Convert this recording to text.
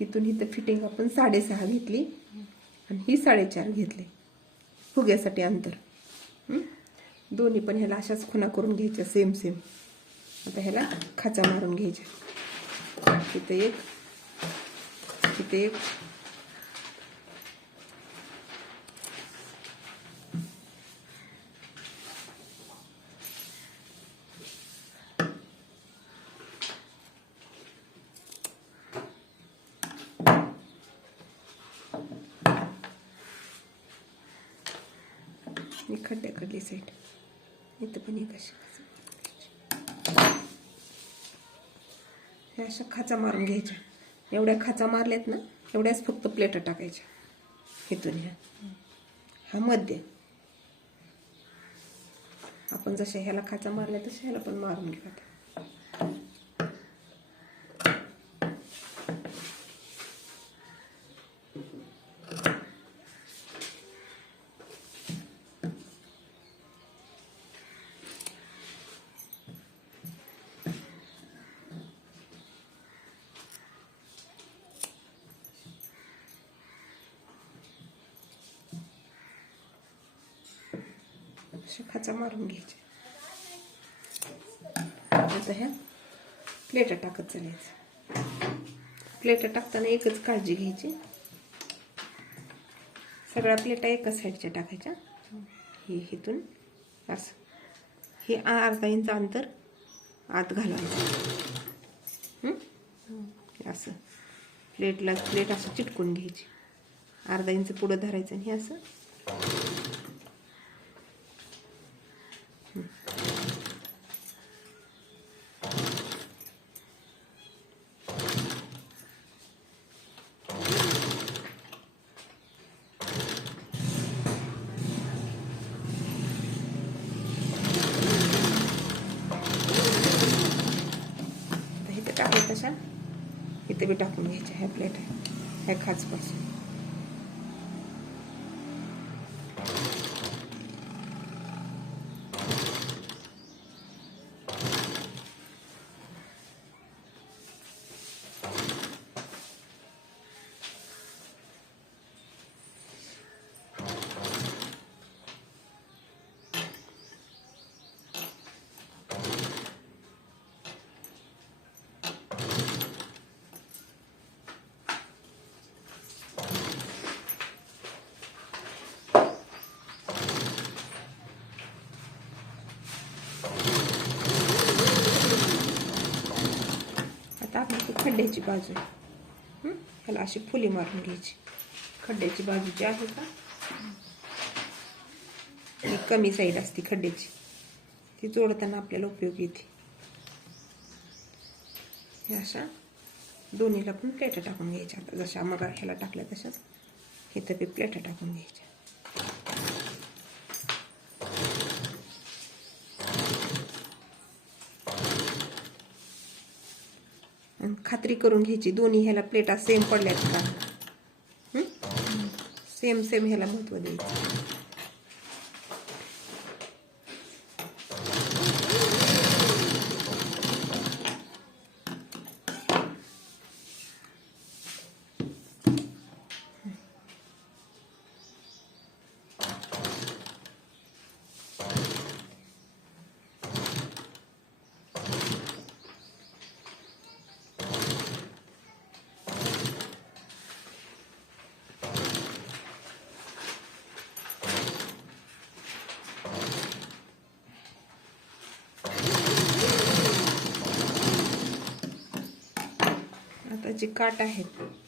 इथून इथं फिटिंग आपण 6.5 घेतली आणि ही 4.5 घेतली फुग्यासाठी अंतर. दोन्ही पण ह्याला अशाच खुणा करून घ्यायच्या सेम. आता ह्याला खाचा मारून घ्यायच्या. इथं एक, इथं एक, खड्ड्याकडली साईड इथं पण एक अशी अशा खाचा मारून घ्यायच्या. एवढ्या खाचा मारल्यात ना एवढ्याच फक्त प्लेट टाकायच्या. इथून हा मध्य आपण जशा ह्याला खाचा मारल्या तशा ह्याला पण मारून घेऊ. खाचा मारून घ्यायचे. आता ह्या प्लेटा टाकत चालायचं. प्लेटा टाकताना एकच काळजी घ्यायची, सगळ्या प्लेटा एकाच साईडच्या टाकायच्या. हे इथून असं हे अर्धा इंच अंतर आत घालायचं. असं प्लेट असं चिटकून घ्यायची. अर्धा इंच पुढं धरायचं आणि हे असं टाकलं तशा इथे बी टाकून घ्यायच्या. ह्या प्लेट आहे ह्या खाचपासून. खड्ड्याची बाजू ह्याला अशी फुली मारून घ्यायची. खड्ड्याची बाजू जी आहे का ही कमी साईड असते खड्ड्याची, ती जोडताना आपल्याला उपयोगी येते. अशा दोन्हीला पण प्लेटा टाकून घ्यायच्या. जशा मग ह्याला टाकल्या तशाच इथं बी प्लेटा टाकून घ्यायच्या. खात्री करून घ्यायची दोन्ही ह्याला प्लेटा सेम पडल्यात का. सेम ह्याला महत्त्व द्यायचं. आता जी काट आहेत